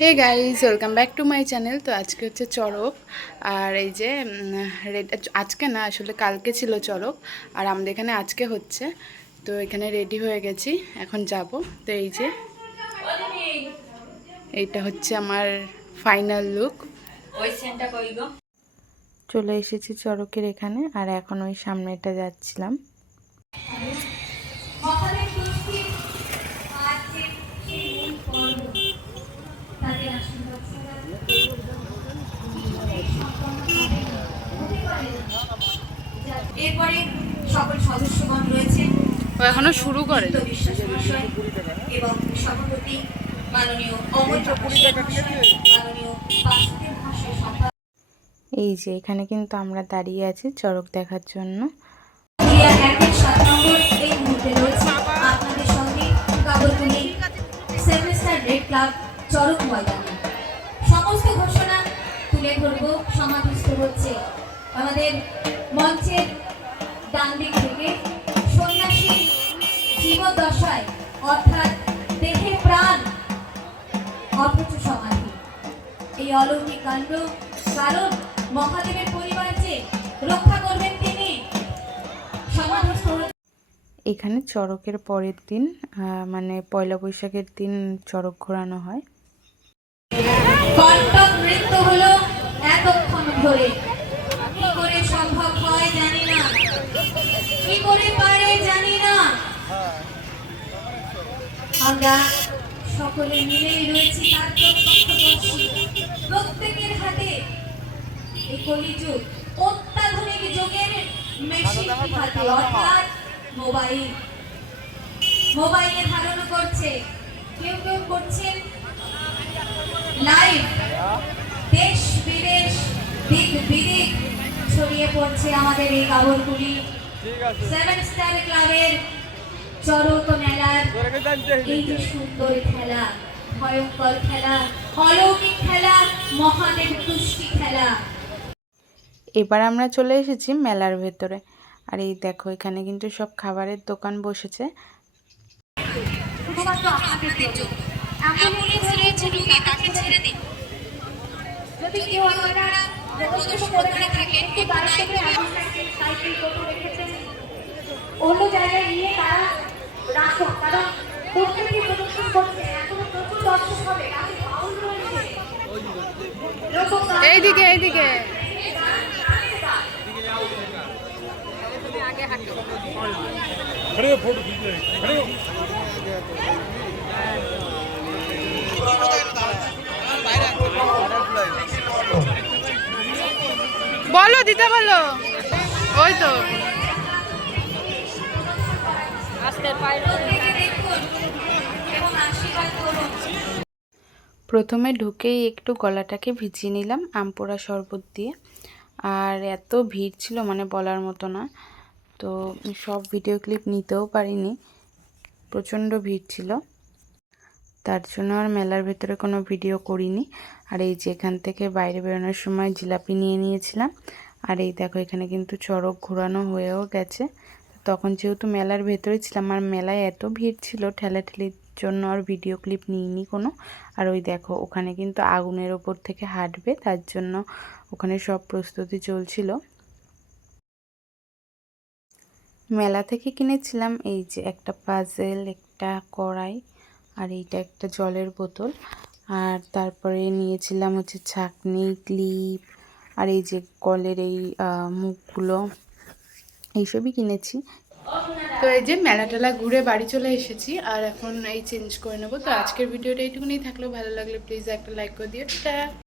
Hey guys, welcome back to my channel. তো আজকে হচ্ছে চড়ক, আর এই যে আজকে না, আসলে কালকে ছিল চড়ক, আর আমাদের এখানে আজকে হচ্ছে। তো এখানে রেডি হয়ে গেছি, এখন যাব। তো এই যে এইটা হচ্ছে আমার ফাইনাল লুক। চলে এসেছি চড়কের এখানে, আর এখন ওই সামনেটা যাচ্ছিলাম। এরপরে সকল সদস্যগণ রয়েছেন, ও এখনো শুরু করে বিশ্বাস মহাশয় এবং সভাপতি মাননীয় অমর মাননীয় বাসুদেব মহাশয়। এই যে এখানে কিন্তু আমরা দাঁড়িয়ে আছি চড়ক দেখার জন্য। এই মুহূর্তে রয়েছে আপনাদের সঙ্গে কাগরকুলি সেমিস্টার রেড ক্লাব চড়ক ময়দানে। সমস্ত ঘোষণা তুলে ধরব। সমাধিস্থ হচ্ছে আমাদের মঞ্চের ডান দিক থেকে সন্ন্যাসী জীবদশায়, অর্থাৎ দেহে প্রাণ অথচ সমাধি, এই অলৌকিক কাণ্ড। কারণ মহাদেবের পরিবার যে রক্ষা করবেন তিনি। সমাধিস্থ এখানে চড়কের পরের দিন, মানে পয়লা বৈশাখের দিন চড়ক ঘোরানো হয়। কণ্ঠক নৃত্য হলো এতক্ষণ ধরে। কি করে সম্ভব হয় জানি না, কি করে পারে জানি না। আমরা সকলে মিলেই রয়েছি তার প্রত্যক্ষদর্শী। প্রত্যেকের হাতে এই কলিযুগ অত্যাধুনিক যুগের মেশিন হাতে, অর্থাৎ মোবাইলে ধারণ করছে। কেউ কেউ করছেন লাইভ। দেশ বিদেশ দিক বিদিক ছড়িয়ে পড়ছে আমাদের এই কাগরকুলি সেভেন স্টার ক্লাবের চড়ক মেলার এই যে সুন্দর খেলা, ভয়ঙ্কর খেলা, অলৌকিক খেলা, মহাদেব তুষ্টি খেলা। এবার আমরা চলে এসেছি মেলার ভেতরে, আর এই দেখো এখানে কিন্তু সব খাবারের দোকান বসেছে। যদি কেউ আপনারা করে থাকেন, অন্য জায়গায় নিয়ে তারা রাখো, কারণ প্রত্যেকে প্রদর্শন করছে। এখনো প্রচুর দর্শক হবে। এইদিকে এইদিকে বলো, দিতে বলো। ওই তো প্রথমে ঢুকেই একটু গলাটাকে ভিজিয়ে নিলাম আমপোড়া শরবত দিয়ে। আর এত ভিড় ছিল, মানে বলার মতো না। তো সব ভিডিও ক্লিপ নিতেও পারিনি, প্রচণ্ড ভিড় ছিল। তার জন্য আর মেলার ভেতরে কোনো ভিডিও করিনি। আর এই যে এখান থেকে বাইরে বেরোনোর সময় জিলাপি নিয়ে নিয়েছিলাম। আর এই দেখো এখানে কিন্তু চড়ক ঘোরানো হয়েও গেছে। তখন যেহেতু মেলার ভেতরে ছিলাম, আর মেলায় এত ভিড় ছিল, ঠেলাঠেলির জন্য আর ভিডিও ক্লিপ নিইনি কোনো। আর ওই দেখো ওখানে কিন্তু আগুনের ওপর থেকে হাঁটবে, তার জন্য ওখানে সব প্রস্তুতি চলছিল। মেলা থেকে কিনেছিলাম এই যে একটা পাজেল, একটা কড়াই, আর এইটা একটা জলের বোতল। আর তারপরে নিয়েছিলাম হচ্ছে ছাঁকনি, ক্লিপ, আর এই যে কলের এই মুখগুলো, এইসবই কিনেছি। তো এই যে মেলা টেলা ঘুরে বাড়ি চলে এসেছি, আর এখন এই চেঞ্জ করে নেবো। তো আজকের ভিডিওটা এইটুকুনি থাকলো। ভালো লাগলে প্লিজ একটা লাইক করে দিও। টাটা।